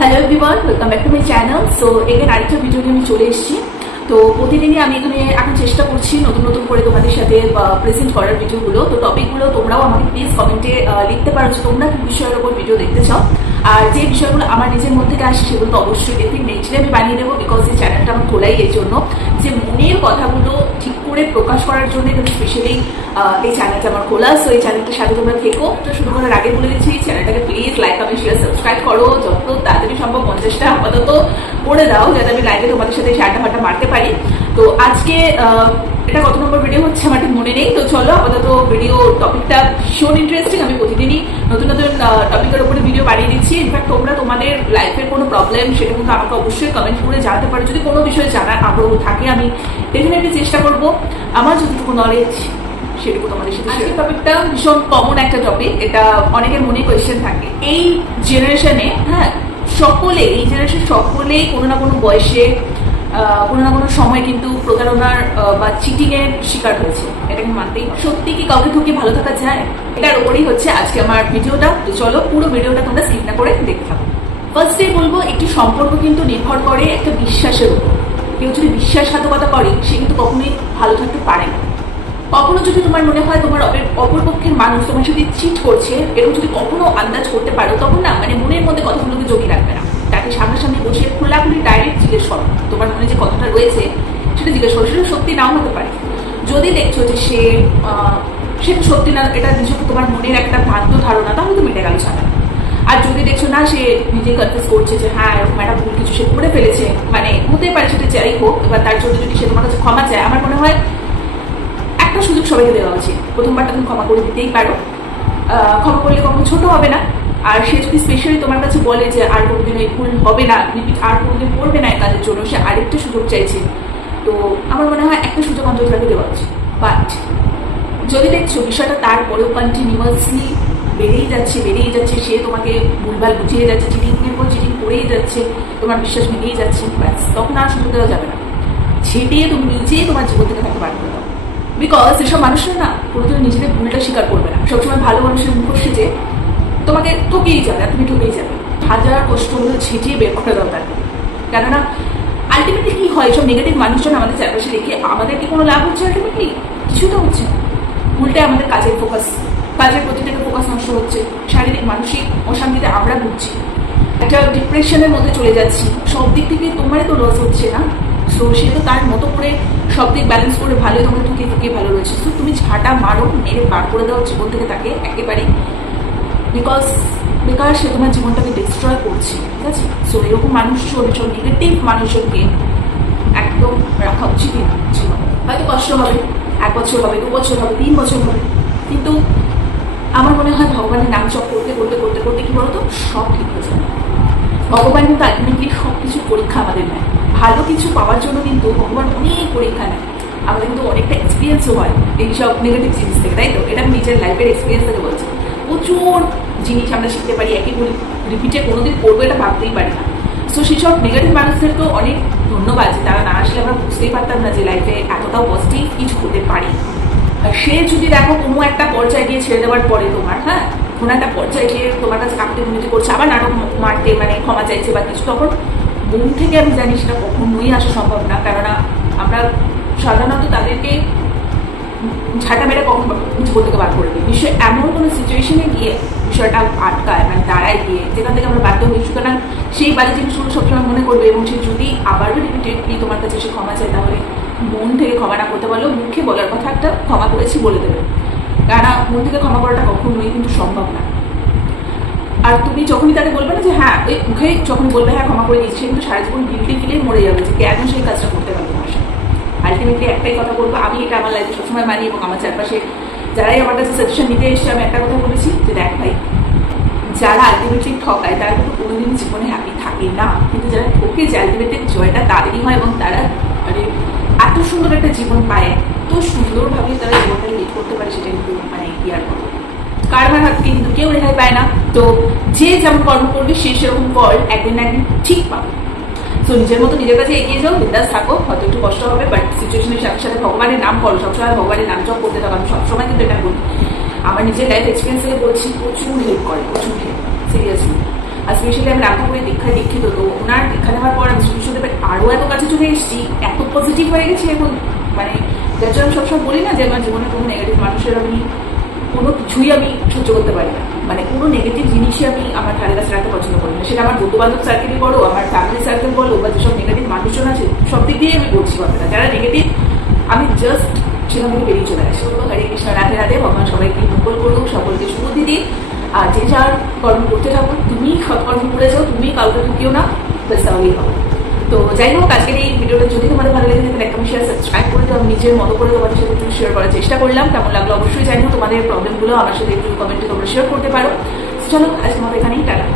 Hello everyone, welcome back to my channel. So এখানে আরেকটা video নিয়ে আমি চলে এসেছি। তো প্রতিদিনই আমি এখানে এখন চেষ্টা করছি নতুন নতুন করে তোমাদের সাথে প্রেজেন্ট করার ভিডিওগুলো। তো টপিকগুলো তোমরাও আমাকে প্লিজ কমেন্টে লিখতে পারো যে তোমরা কি বিষয়ের উপর ভিডিও দেখতে চাও। আর যে বিষয়গুলো আমার নিজের মধ্যে আসে সেগুলো তো অবশ্যই ডেফিনেটলি আমি বানিয়ে দেবো, বিকজ এই চ্যানেলটা আমার খোলাই এই জন্য যে মনের কথাগুলো ঠিক করে প্রকাশ করার জন্য কিন্তু স্পেশালি এই চ্যানেলটা আমার খোলা। সো এই চ্যানেলটার সাথে তোমরা থেকো। তো শুরু করার আগে বলে দিচ্ছি, চ্যানেলটাকে please like, comment, share, subscribe করো। যত তাড়াতাড়ি সম্ভব 50টা আপাতত করে দাও, যাতে আমি লাইভে তোমাদের সাথে আড্ডা ফাড্ডা মারতে পারি। তো আজকে এটা কত নম্বর ভিডিও হচ্ছে আমার ঠিক মনে নেই। তো চলো, আপাতত ভিডিও টপিকটা ভীষণ ইন্টারেস্টিং। আমি প্রতিদিনই নতুন নতুন টপিকের উপরে ভিডিও বানিয়ে দিচ্ছি। ইনফ্যাক্ট তোমরা তোমাদের লাইফের কোনো প্রবলেম সেটা কিন্তু আমাকে অবশ্যই কমেন্ট করে জানাতে পারো। যদি কোনো বিষয়ে জানার আগ্রহ থাকে আমি ডেফিনেটলি চেষ্টা করবো আমার যতটুকু নলেজ সেটুকু তোমাদের সাথে। আজকের টপিকটা ভীষণ কমন একটা টপিক, এটা অনেকের মনে কোয়েশ্চেন থাকে। এই জেনারেশনে এই জেনারেশন সকলেই কোনো না কোনো বয়সে কোনো না কোনো সময় কিন্তু প্রতারণার বা চিটিং এর শিকার হয়েছে। এটাকে মানতেই হবে। সত্যি কি কাউকে ঠকিয়ে ভালো থাকা যায়? এটার উপরেই হচ্ছে আজকে আমার ভিডিওটা। তো চলো, পুরো ভিডিওটা তোমরা স্কিপ না করে দেখতে থাকো। ফার্স্টে বলবো, একটি সম্পর্ক কিন্তু নির্ভর করে একটা বিশ্বাসের উপর। কেউ যদি বিশ্বাসঘাতকতা করে সে কিন্তু কখনোই ভালো থাকতে পারে না। কখনো যদি তোমার মনে হয় তোমার অপরপক্ষের মানুষ তোমার সাথে চিট করছে, এরকম যদি কখনো আন্দাজ করতে পারো, তখন না মনের মধ্যে কথাগুলোকে জমিয়ে রাখবে না। তাকে সামনাসামনি বসে খোলাখুলি ডাইরেক্ট জিজ্ঞেস করো, তোমার মনে যে কথাটা রয়েছে সেটা জিজ্ঞেস করো। সেটা সত্যি নাও হতে পারে। যদি দেখছো যে সেটা সত্যি না, এটা নিজেকে তোমার মনের একটা ভ্রান্ত ধারণা, তাহলে তুমি এটা গেল ছাড়া। আর যদি দেখছো না সে নিজে কনফেস করছে যে হ্যাঁ এরকম একটা ভুল কিছু সে করে ফেলেছে, হতেই পারে সেটা যাই হোক, এবার তার জন্য যদি সে তোমার কাছে ক্ষমা চায়, আমার মনে হয় একটা সুযোগ সবাইকে দেওয়া উচিত। প্রথমবারটা তুমি ক্ষমা করে দিতেই পারো। ক্ষমা করলে কখনো ছোট হবে না। আর সে যদি স্পেশালি তোমার কাছে বলে যে আর কোনোদিন এই ভুল হবে না, রিপিট আর কোনোদিন করবে না কাজের জন্য, সে আরেকটা সুযোগ চাইছে, তো আমার মনে হয় একটা সুযোগ অন্তত তাকে দেওয়া উচিত। বাট যদি দেখছো বিষয়টা তারপরেও কন্টিনিউয়াসলি বেড়েই যাচ্ছে, সে তোমাকে ভুলভাল বুঝিয়ে যাচ্ছে, চিটিংয়ের পর চিটিং করেই যাচ্ছে, তোমার বিশ্বাস ভেঙেই যাচ্ছে, ব্যাস তখন আর সুযোগ দেওয়া যাবে না। ছেটিয়ে তুমি নিজেই তোমার জীবন থেকে তাকে বার করে দাও। বিকজ এসব মানুষরা না কোনোদিন নিজেদের ভুলটা স্বীকার করবে না। সবসময় ভালো মানুষের মুখোশ সেজে তোমাকে ঠকেই যাবে, আর তুমি ঠকেই যাবে। হাজার কষ্টগুলো ছেটিয়ে বের করে দাও তাকে। কেননা আলটিমেটলি কি হয়, সব নেগেটিভ মানুষজন আমাদের চারপাশে রেখে আমাদের কি কোনো লাভ হচ্ছে? আলটিমেটলি কিছু তো হচ্ছে না। উল্টে আমাদের কাজের প্রতি থেকে ফোকাস নষ্ট হচ্ছে। শারীরিক মানসিক অশান্তিতে আমরা ভুগছি, একটা ডিপ্রেশনের মধ্যে চলে যাচ্ছি। সব দিক থেকে তোমারই তো লস হচ্ছে না। সো সে তো তার মতো করে সব দিক ব্যালেন্স করে ভালোই তোমাকে ঠুকিয়ে ভালো রয়েছে। তো তুমি ঝাঁটা মারো, মেরে বার করে দাও জীবন থেকে তাকে একেবারেই। বিকজ সে তোমার জীবনটাকে ডিস্ট্রয় করছে, ঠিক আছে? সো এরকম মানুষজন, সব নেগেটিভ মানুষজনকে একদম রাখা উচিত না জীবন। হয়তো কষ্ট হবে, 1 বছর হবে, 2 বছর হবে, 3 বছর হবে, কিন্তু আমার মনে হয় ভগবানের নাম জপ করতে কি বলতো সব ঠিক হয়ে যাবে। ভগবান কিন্তু আলটিমেটলি সব কিছু পরীক্ষা আমাদের নেয়। ভালো কিছু পাওয়ার জন্য কিন্তু ভগবান অনেক পরীক্ষা নেয়। আমাদের কিন্তু অনেকটা এক্সপিরিয়েন্সও হয় এইসব নেগেটিভ জিনিস থেকে, তাই তো? এটা আমি নিজের লাইফের এক্সপিরিয়েন্স থেকে বলছি। প্রচুর জিনিস আমরা শিখতে পারি, একই রিপিটে কোনোদিন করবো এটা ভাবতেই পারি না। সো সেসব নেগেটিভ মানুষদেরকেও অনেক ধন্যবাদ যে তারা না আসলে আমরা বুঝতেই পারতাম না যে লাইফে এতটাও পজিটিভ কিছু হতে পারি। আর সে যদি দেখো কোনো একটা পর্যায়ে গিয়ে ছেড়ে দেওয়ার পরে তোমার কোনো একটা পর্যায়ে গিয়ে তোমার কাছে কাঁপতে ভূমিতে করছে, আবার নাটক মারতে ক্ষমা চাইছে বা কিছু, তখন মন থেকে আমি জানি সেটা কখনোই আসা সম্ভব না। কেননা আমরা সাধারণত তাদেরকে ঝাঁটা মেরে কখনো জীবন থেকে বার করে দিই। নিশ্চয়ই এমন কোনো সিচুয়েশনে গিয়ে বিষয়টা আটকায়, দাঁড়ায় গিয়ে, যেখান থেকে আমরা বাধ্য হই। সুতরাং সেই বাজে জিনিসগুলো সবসময় মনে করবে, এবং সে যদি আবারও রিপিটেডলি তোমার কাছে এসে ক্ষমা চায়, তাহলে মন থেকে ক্ষমা না করতে পারলেও মুখে বলার কথা একটা ক্ষমা করেছি বলে দেবে। কেননা মন থেকে ক্ষমা করাটা কখনোই কিন্তু সম্ভব না। আর তুমি যখনই তাকে বলবে না যে হ্যাঁ, ওই মুখে যখন বলবে হ্যাঁ ক্ষমা করে দিয়েছি, সে কিন্তু সারা জীবন গিল্টি ফিলেই মরে যাবে যে কেন সেই কাজটা করতে পারবে তোমার সাথে। আলটিমেটলি একটাই কথা বলবো, আমি এটা আমার লাইফে সবসময় মানি, এবং আমার চারপাশে যারাই আমার কাছে সাজেশন নিতে এসছে আমি একটা কথা বলেছি যে দেখ ভাই, যারা আলটিমেটলি ঠকায় তারা কিন্তু কোনোদিন জীবনে হ্যাপি থাকে না, কিন্তু যারা ঠকে যায় আলটিমেটলি জয়টা তাদেরই হয়, এবং তারা এত সুন্দর একটা জীবন পায়, এত সুন্দরভাবে তারা জীবনটা লিড করতে পারে, সেটা কিন্তু কি আর বলবো। কারবার হাত কিন্তু কেউ রেহাই পায় না। তো যে যেমন কর্ম করবে সে সেরকম ফল একদিন না একদিন ঠিক পাবে। সো নিজের মতো নিজের কাছে এগিয়ে যাও, বিন্দাস থাকো, হয়তো একটু কষ্ট হবে, বাট সিচুয়েশনের সাথে সাথে ভগবানের নাম করো, সবসময় ভগবানের নাম জপ করতে থাকো। আমি সবসময় কিন্তু এটা বলি, আমার নিজের লাইফ এক্সপিরিয়েন্স থেকে বলছি, প্রচুর হেল্প করে, প্রচুর হেল্প, সিরিয়াসলি। আর স্পেশালি আমি রাধাপুরের দীক্ষিত, তো ওনার দীক্ষা নেওয়ার পর আমি শ্রী কৃষ্ণদেবের আরও এত কাছে চলে এসেছি, এত পজিটিভ হয়ে গেছি এখন। মানে যার জন্য আমি সবসময় বলি না যে আমার জীবনে কোনো নেগেটিভ মানুষের আমি কোনো কিছুই আমি সহ্য করতে পারি না, মানে কোনো নেগেটিভ জিনিসই আমি আমার ধারে কাছে রাখতে পছন্দ করি না। সেটা আমার বন্ধু বান্ধব সার্কেলই বলো, আমার ফ্যামিলি সার্কেল বলো, বা যেসব নেগেটিভ মানুষজন আছে সব দিক দিয়ে আমি বলছি কথাটা। যারা নেগেটিভ আমি জাস্ট সেখান থেকে বেরিয়ে চলে আসি। হরে কৃষ্ণ, রাধে রাধে। ভগবান সবাইকে মঙ্গল করুক, সকলকে সুবুদ্ধি দিন। আর যে যার কর্ম করতে থাকো, তুমি সৎকর্ম করে যাও, তুমি কাউকে ঢুকিও না, বেশ তাহলেই হবে। তো যাই হোক, আজকের এই ভিডিওটা যদি তোমাদের ভালো লেগে থাকে একটা শেয়ার সাবস্ক্রাইব করে দাও। আমি নিজের মতো করে তোমাদের সাথে একটু শেয়ার করার চেষ্টা করলাম, কেমন লাগলো অবশ্যই জানিও। তোমাদের প্রবলেমগুলো আমার সাথে একটু কমেন্টে তোমরা শেয়ার করতে পারো। চলো আজকে আমাদের এখানেই টাটা।